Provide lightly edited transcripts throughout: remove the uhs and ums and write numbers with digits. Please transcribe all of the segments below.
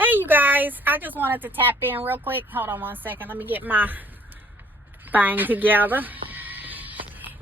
Hey, you guys, I just wanted to tap in real quick. Hold on one second. Let me get my thing together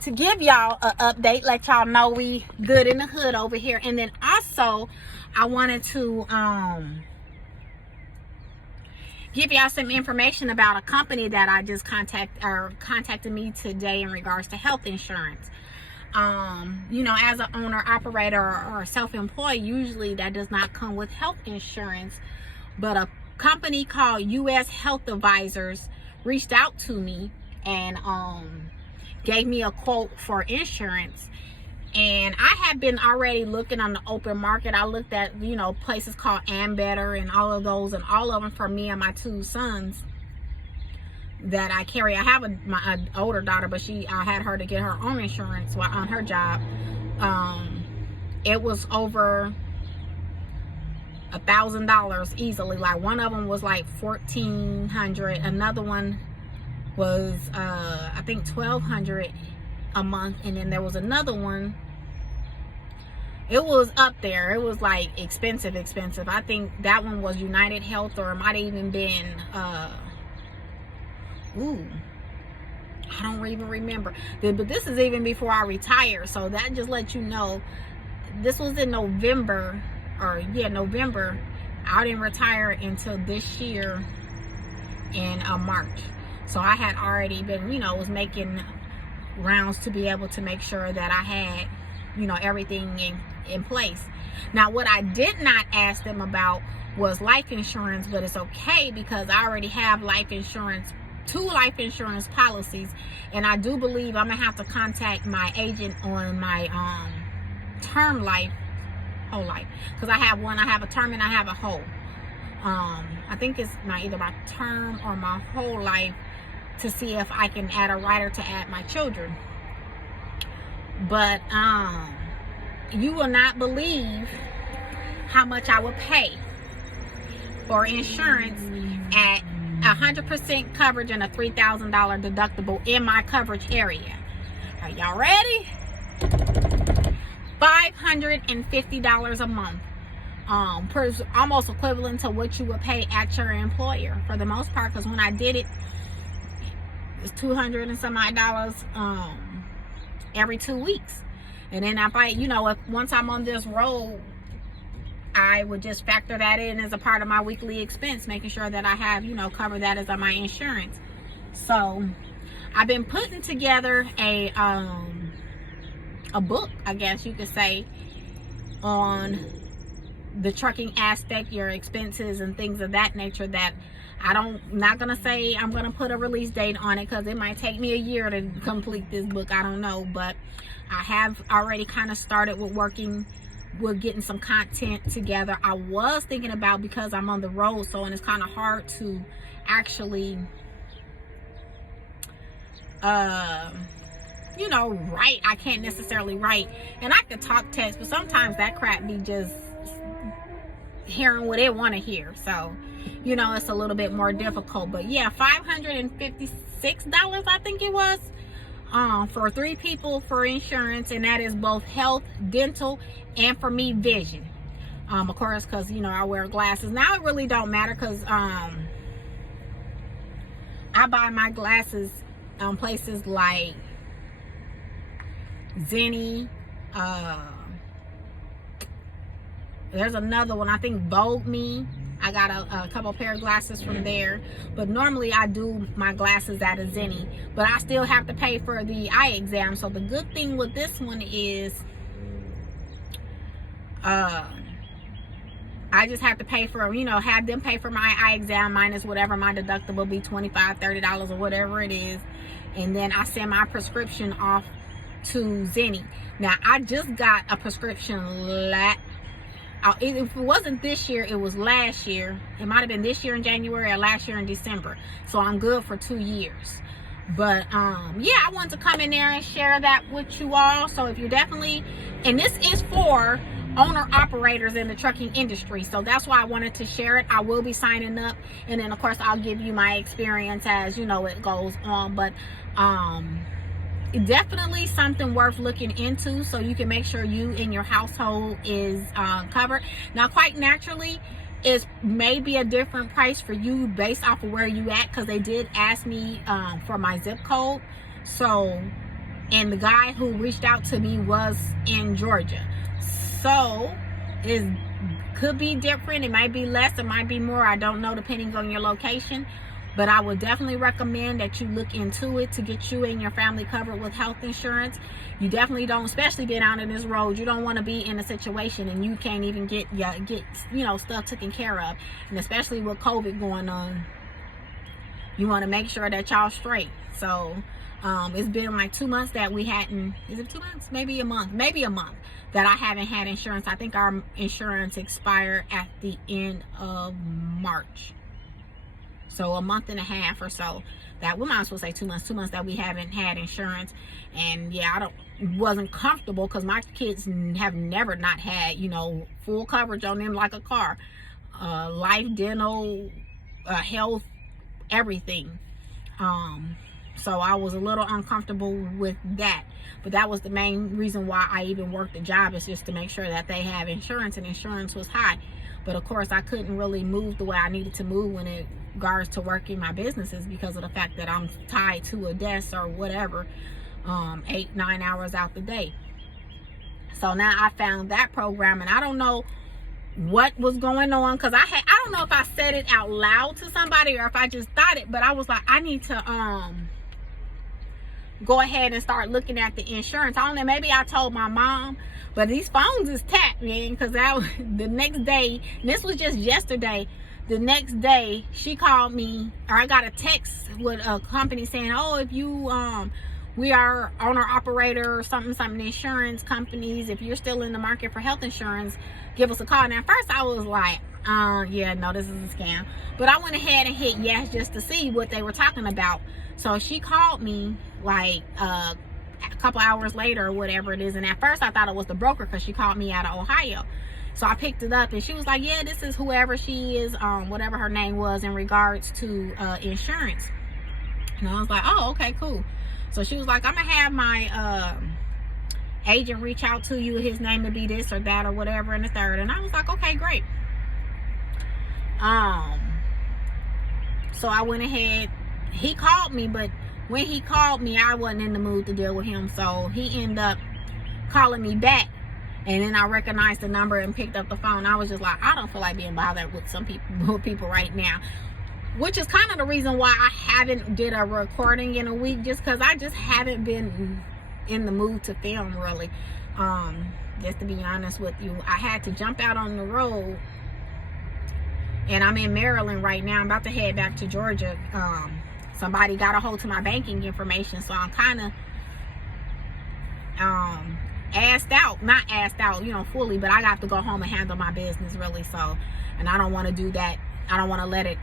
to give y'all an update, let y'all know we good in the hood over here. And then also, I wanted to give y'all some information about a company that I just contacted me today in regards to health insurance. As an owner, operator, or self-employed, usually that does not come with health insurance, but a company called U.S. Health Advisors reached out to me and gave me a quote for insurance. And I had been already looking on the open market. I looked at, places called Ambetter and all of those, and all of them for me and my two sons that I carry. I have my older daughter, but I had her to get her own insurance while on her job. It was over $1,000 easily. Like, one of them was like $1,400. Another one was I think $1,200 a month, and then there was another one. It was up there. It was like expensive. I think that one was United Health, or it might have even been I don't even remember. But this is even before I retired, so that just lets you know. This was in November. I didn't retire until this year in March. So I had already been, was making rounds to be able to make sure that I had, everything in place. Now, what I did not ask them about was life insurance, but it's okay because I already have life insurance, 2 life insurance policies, and I do believe I'm gonna have to contact my agent on my term life, whole life, because I have a term and I have a whole. I think it's either my term or my whole life, to see if I can add a rider to add my children. But you will not believe how much I would pay for insurance at 100% coverage and a $3,000 deductible in my coverage area. Are y'all ready? $550 a month. Almost equivalent to what you would pay at your employer for the most part, because when I did it, it's $200 and some odd dollars every 2 weeks. And then if once I'm on this road, I would just factor that in as a part of my weekly expense, making sure that I have, cover that as my insurance. So I've been putting together a book, I guess you could say, on the trucking aspect, your expenses and things of that nature, that not gonna say I'm gonna put a release date on it, because it might take me a year to complete this book. I don't know, but I have already kind of started with getting some content together. I was thinking about, because I'm on the road, and it's kind of hard to actually write. I can't necessarily write, and I could talk text, but sometimes that crap be just hearing what they want to hear. So it's a little bit more difficult. But yeah, $556 I think it was for 3 people for insurance, and that is both health, dental, and for me, vision. Of course, because I wear glasses now. It really don't matter, because I buy my glasses places like Zenni. There's another one, I think Vogue Me. I got a couple pair of glasses from there, but normally I do my glasses at a Zenni, but I still have to pay for the eye exam. So the good thing with this one is I just have to pay for, have them pay for my eye exam minus whatever my deductible be, $25, $30 or whatever it is, and then I send my prescription off to Zenni. Now, I just got a prescription if it wasn't this year, it was last year. It might have been this year in January or last year in December. So I'm good for 2 years. But yeah, I wanted to come in there and share that with you all. So if you're definitely, and this is for owner operators in the trucking industry, so that's why I wanted to share it. I will be signing up, and then of course I'll give you my experience as it goes on. But definitely something worth looking into, so you can make sure you and your household is covered. Now, quite naturally, It's maybe a different price for you based off of where you at, because they did ask me for my zip code. So, and the guy who reached out to me was in Georgia. So it could be different. It might be less, it might be more, I don't know, depending on your location. But I would definitely recommend that you look into it to get you and your family covered with health insurance. You definitely don't, especially being out in this road, you don't want to be in a situation and you can't even get stuff taken care of. And especially with COVID going on, you want to make sure that y'all straight. So it's been like 2 months that we hadn't, is it 2 months? Maybe a month that I haven't had insurance. I think our insurance expired at the end of March. So a month and a half or so that, we might as well say 2 months, 2 months that we haven't had insurance. And yeah, wasn't comfortable because my kids have never not had, full coverage on them like a car. Life, dental, health, everything. So I was a little uncomfortable with that. But that was the main reason why I even worked the job, is just to make sure that they have insurance, and insurance was high. But of course, I couldn't really move the way I needed to move when it regards to working my businesses, because of the fact that I'm tied to a desk or whatever, 8-9 hours out the day. So now I found that program, and I don't know what was going on, because I don't know if I said it out loud to somebody or if I just thought it, but I was like, I need to go ahead and start looking at the insurance. I don't know, maybe I told my mom, but these phones is tapped, man, because the next day, and this was just yesterday, the next day she called me, or I got a text with a company saying, oh, if you we are owner operator or something insurance companies, if you're still in the market for health insurance, give us a call. And at first I was like, yeah, no, this is a scam. But I went ahead and hit yes just to see what they were talking about. So she called me like a couple hours later or whatever it is, and at first I thought it was the broker, because she called me out of Ohio. So I picked it up, and she was like, yeah, this is whoever she is, whatever her name was, in regards to insurance. And I was like, oh, okay, cool. So she was like, I'm gonna have my agent reach out to you, his name would be this or that or whatever and the third. And I was like, okay, great. So I went ahead, he called me, but when he called me, I wasn't in the mood to deal with him. So he ended up calling me back, and then I recognized the number and picked up the phone. I was just like, I don't feel like being bothered with people right now, which is kind of the reason why I haven't did a recording in a week, just because I just haven't been in the mood to film, really. Just to be honest with you, I had to jump out on the road, and I'm in Maryland right now. I'm about to head back to Georgia. Somebody got a hold to my banking information, so I'm kind of not asked out, fully, but I got to go home and handle my business, really. So, and I don't want to do that. I don't want to let it,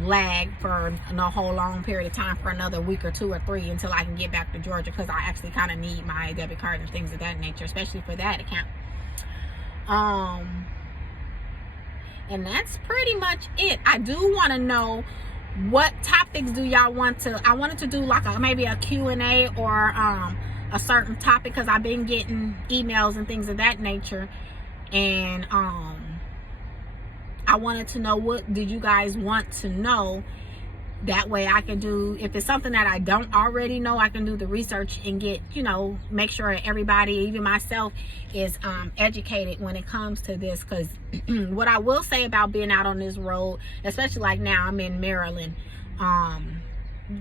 lag for a whole long period of time, for another week or 2 or 3 until I can get back to Georgia, because I actually kind of need my debit card and things of that nature, especially for that account. And that's pretty much it. I do want to know, what topics do y'all want to, I wanted to do like maybe a Q&A or a certain topic, because I've been getting emails and things of that nature, and I wanted to know, what did you guys want to know? That way I can do, if it's something that I don't already know, I can do the research and get, make sure everybody, even myself, is educated when it comes to this. Because what I will say about being out on this road, especially like now I'm in Maryland,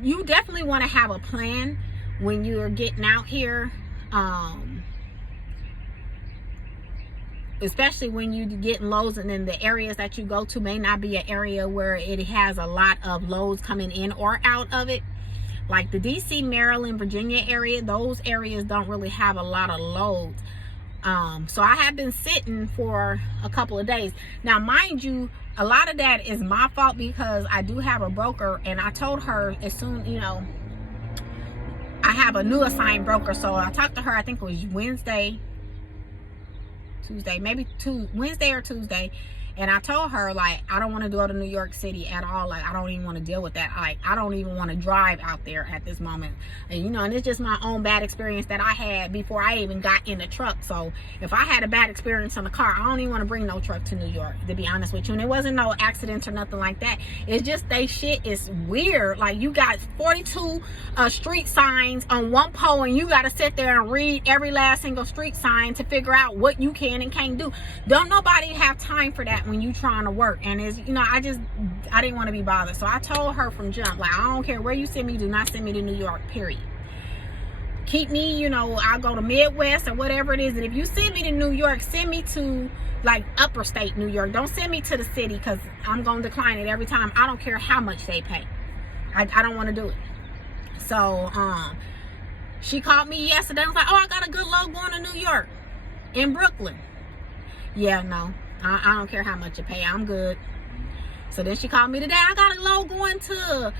you definitely want to have a plan when you're getting out here, especially when you get loads, and then the areas that you go to may not be an area where it has a lot of loads coming in or out of it. Like the DC, Maryland, Virginia area, those areas don't really have a lot of loads. So I have been sitting for a couple of days. Now, mind you, a lot of that is my fault, because I do have a broker, and I told her as soon, I have a new assigned broker. So I talked to her, I think it was Wednesday or Tuesday, And I told her, like, I don't want to go to New York City at all. Like, I don't even want to deal with that. Like, I don't even want to drive out there at this moment. And, you know, and it's just my own bad experience that I had before I even got in the truck. So if I had a bad experience in the car, I don't even want to bring no truck to New York, to be honest with you. And it wasn't no accidents or nothing like that. It's just they shit is weird. Like, you got 42 street signs on one pole, and you got to sit there and read every last single street sign to figure out what you can and can't do. Don't nobody have time for that when you trying to work. And it's, you know, I didn't want to be bothered. So I told her from jump, like, I don't care where you send me, do not send me to New York, period. Keep me, you know, I'll go to Midwest or whatever it is. And if you send me to New York, send me to like upper state New York. Don't send me to the city, because I'm going to decline it every time. I don't care how much they pay. I don't want to do it. So she called me yesterday. I was like, oh, I got a good load going to New York in Brooklyn. Yeah, no, I don't care how much you pay. I'm good. So then she called me today. I got a load going to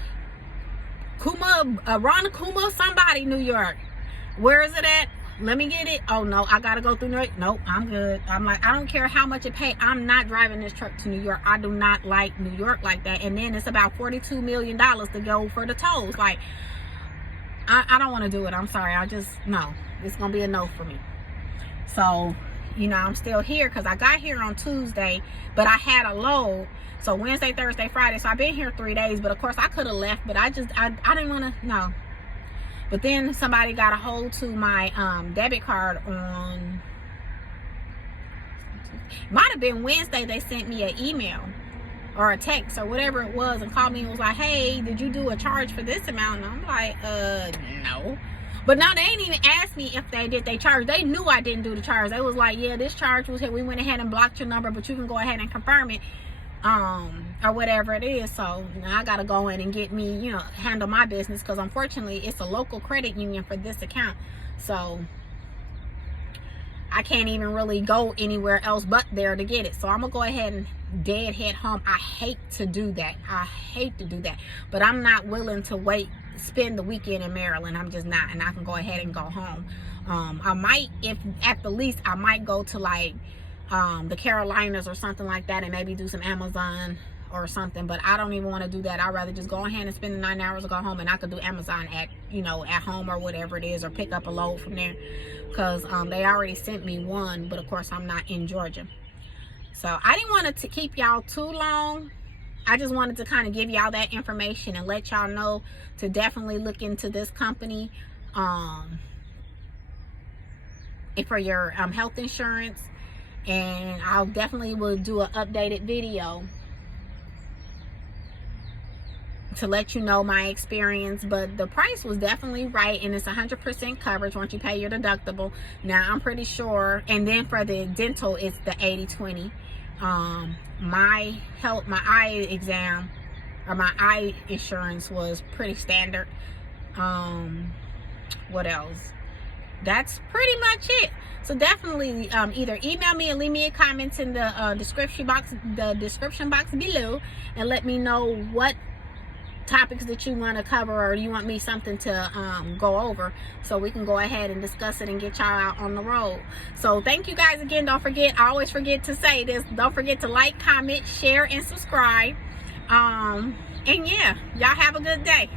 Ronkonkoma, somebody, New York. Where is it at? Let me get it. Oh, no, I got to go through New York. Nope, I'm good. I'm like, I don't care how much it pay. I'm not driving this truck to New York. I do not like New York like that. And then it's about $42 million to go for the tolls. Like, I don't want to do it. I'm sorry. No. It's going to be a no for me. So, you know, I'm still here because I got here on Tuesday, but I had a load. So Wednesday, Thursday, Friday. So I've been here 3 days, but of course I could have left, but I didn't want to, no. But then somebody got a hold to my debit card on, might have been Wednesday. They sent me an email or a text or whatever it was and called me and was like, hey, did you do a charge for this amount? And I'm like, no. But now they ain't even asked me if they charge. They knew I didn't do the charge. They was like, yeah, this charge was here. We went ahead and blocked your number, but you can go ahead and confirm it, or whatever it is. So now I got to go in and get me, you know, handle my business, because unfortunately it's a local credit union for this account. So I can't even really go anywhere else but there to get it. So I'm gonna go ahead and head home. I hate to do that. But I'm not willing to spend the weekend in Maryland. I'm just not. And I can go ahead and go home. I might, if at the least, I might go to like the Carolinas or something like that, and maybe do some Amazon or something. But I don't even want to do that. I'd rather just go ahead and spend the 9 hours and go home, and I could do Amazon at home or whatever it is, or pick up a load from there, because they already sent me one, but of course I'm not in Georgia. So I didn't want to keep y'all too long. I just wanted to kind of give y'all that information and let y'all know to definitely look into this company for your health insurance. And I'll definitely will do an updated video to let you know my experience. But the price was definitely right, and it's 100% coverage once you pay your deductible. Now I'm pretty sure, and then for the dental it's the 80/20. My eye exam, or my eye insurance, was pretty standard. What else? That's pretty much it. So definitely either email me or leave me a comment in the description box below, and let me know what topics that you want to cover, or you want me something to go over, so we can go ahead and discuss it and get y'all out on the road. So thank you guys again. Don't forget, I always forget to say this, don't forget to like, comment, share, and subscribe. And yeah, y'all have a good day.